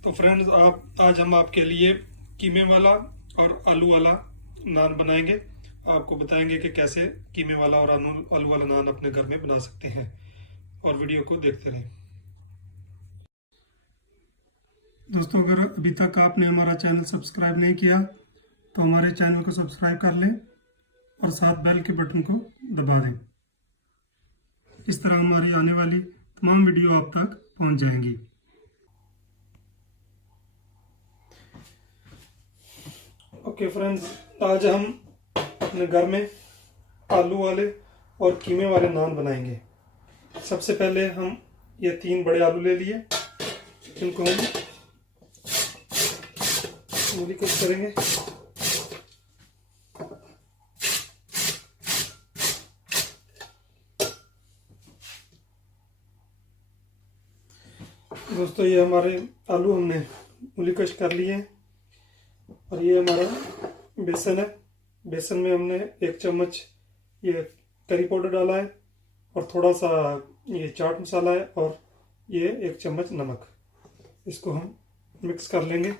तो फ्रेंड्स आज हम आपके लिए कीमे वाला और आलू वाला नान बनाएंगे। आपको बताएंगे कि कैसे कीमे वाला और आलू वाला नान अपने घर में बना सकते हैं, और वीडियो को देखते रहें। दोस्तों, अगर अभी तक आपने हमारा चैनल सब्सक्राइब नहीं किया तो हमारे चैनल को सब्सक्राइब कर लें और साथ बेल के बटन को दबा दें। इस तरह हमारी आने वाली तमाम वीडियो आप तक पहुंच जाएंगी। ओके फ्रेंड्स, आज हम अपने घर में आलू वाले और कीमे वाले नान बनाएंगे। सबसे पहले हम ये 3 बड़े आलू ले लिए, इनको हम मूली कट करेंगे। दोस्तों, ये हमारे आलू हमने मूली कट कर लिए हैं, और ये हमारा बेसन है। बेसन में हमने 1 चम्मच ये करी पाउडर डाला है, और थोड़ा सा ये चाट मसाला है, और ये 1 चम्मच नमक। इसको हम मिक्स कर लेंगे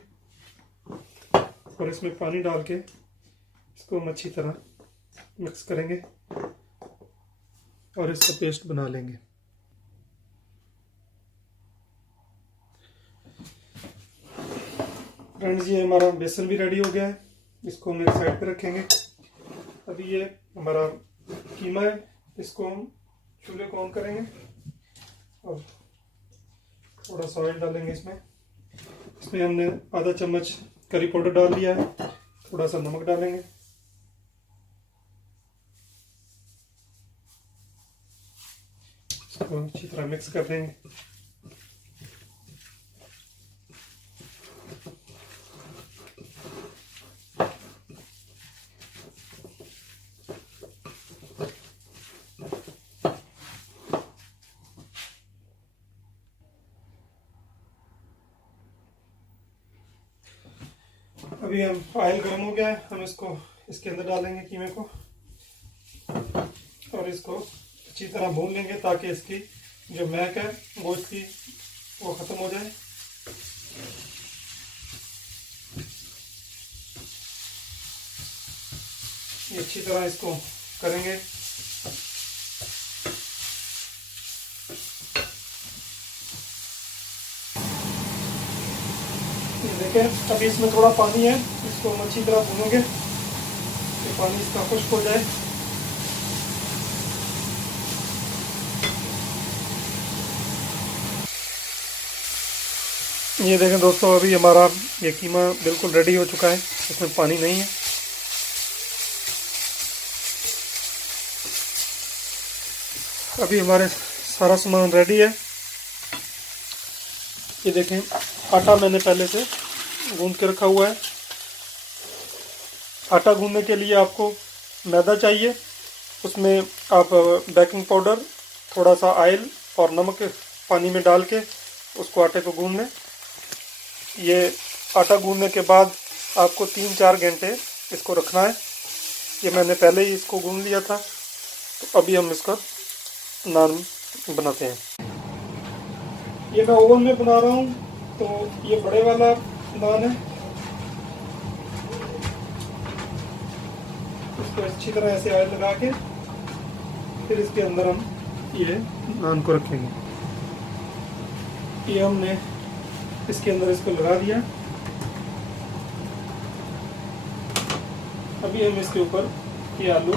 और इसमें पानी डाल के इसको हम अच्छी तरह मिक्स करेंगे और इसका पेस्ट बना लेंगे। फ्रेंड्स, ये हमारा बेसन भी रेडी हो गया है, इसको हम एक साइड पे रखेंगे। अभी ये हमारा कीमा है, इसको हम चूल्हे को ऑन करेंगे और थोड़ा सा ऑयल डालेंगे इसमें हमने आधा चम्मच करी पाउडर डाल दिया है, थोड़ा सा नमक डालेंगे। इसको अच्छी तरह मिक्स कर देंगे। अभी हम ऑयल गर्म हो गया है, हम इसको इसके अंदर डालेंगे कीमे को, और इसको अच्छी तरह भून लेंगे ताकि इसकी जो महक है गोश्त की वो खत्म हो जाए। ये अच्छी तरह इसको करेंगे। देखें, अभी इसमें थोड़ा पानी है, इसको हम अच्छी तरह भूनेंगे कि पानी इसका खुश्क हो जाए। ये देखें दोस्तों, अभी हमारा ये कीमा बिल्कुल रेडी हो चुका है, इसमें पानी नहीं है। अभी हमारे सारा सामान रेडी है। ये देखें, आटा मैंने पहले से गूंद के रखा हुआ है। आटा गूंदने के लिए आपको मैदा चाहिए, उसमें आप बेकिंग पाउडर, थोड़ा सा ऑयल और नमक पानी में डाल के उसको आटे को गूंद लें। ये आटा गूंदने के बाद आपको 3-4 घंटे इसको रखना है। ये मैंने पहले ही इसको गूंद लिया था। तो अभी हम इसका नान बनाते हैं। ये मैं ओवन में बना रहा हूँ, तो ये बड़े वाला नान है। इसको अच्छी तरह ऐसे ऑयल लगा के फिर इसके अंदर हम ये नान को रखेंगे। ये हमने इसके अंदर इसको लगा दिया। अभी हम इसके ऊपर ये आलू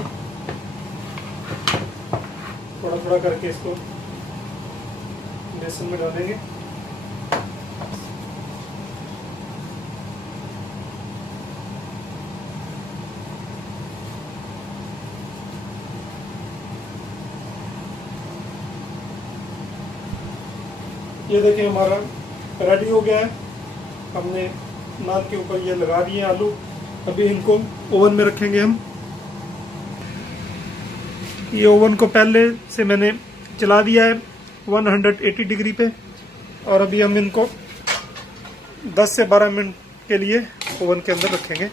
थोड़ा थोड़ा करके इसको बेसन में डालेंगे। ये देखिए, हमारा रेडी हो गया है। हमने नान के ऊपर ये लगा दिए आलू। अभी इनको ओवन में रखेंगे हम। ये ओवन को पहले से मैंने चला दिया है 180 डिग्री पे, और अभी हम इनको 10 से 12 मिनट के लिए ओवन के अंदर रखेंगे।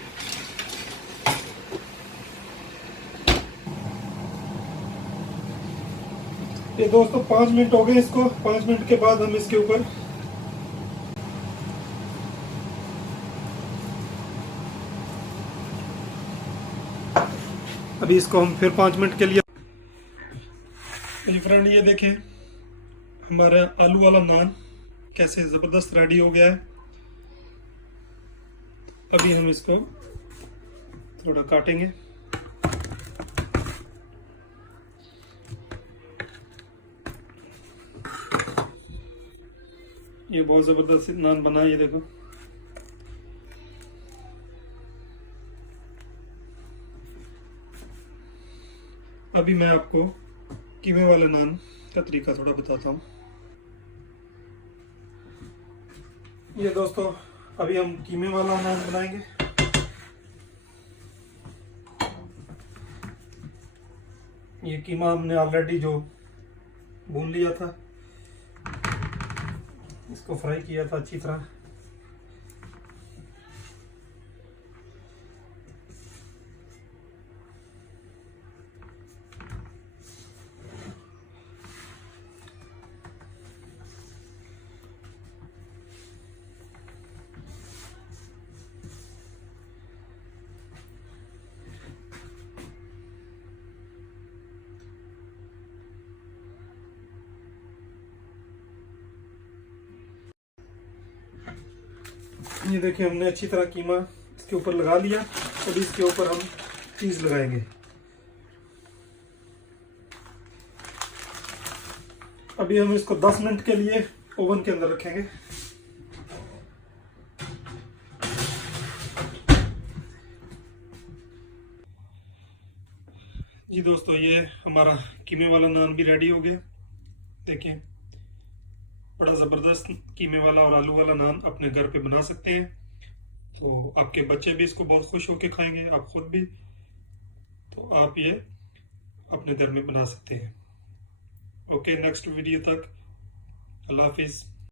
ये दोस्तों 5 मिनट हो गए इसको। 5 मिनट के बाद हम इसके ऊपर अभी इसको हम फिर 5 मिनट के लिए। तो फ्रेंड ये देखिए हमारा आलू वाला नान कैसे ज़बरदस्त रेडी हो गया है। अभी हम इसको थोड़ा काटेंगे। ये बहुत ज़बरदस्त नान बना है, ये देखो। अभी मैं आपको कीमे वाले नान का तरीका थोड़ा बताता हूँ। ये दोस्तों अभी हम कीमे वाला नान बनाएंगे। ये कीमा हमने ऑलरेडी जो भून लिया था, इसको फ्राई किया था अच्छी तरह। ये देखिए हमने अच्छी तरह कीमा इसके ऊपर लगा लिया। अभी इसके ऊपर हम चीज़ लगाएंगे। अभी हम इसको 10 मिनट के लिए ओवन के अंदर रखेंगे। जी दोस्तों ये हमारा कीमे वाला नान भी रेडी हो गया। देखिए बड़ा ज़बरदस्त कीमे वाला और आलू वाला नान अपने घर पे बना सकते हैं। तो आपके बच्चे भी इसको बहुत खुश होकर खाएंगे, आप खुद भी। तो आप ये अपने घर में बना सकते हैं। ओके, नेक्स्ट वीडियो तक अल्लाह हाफिज़।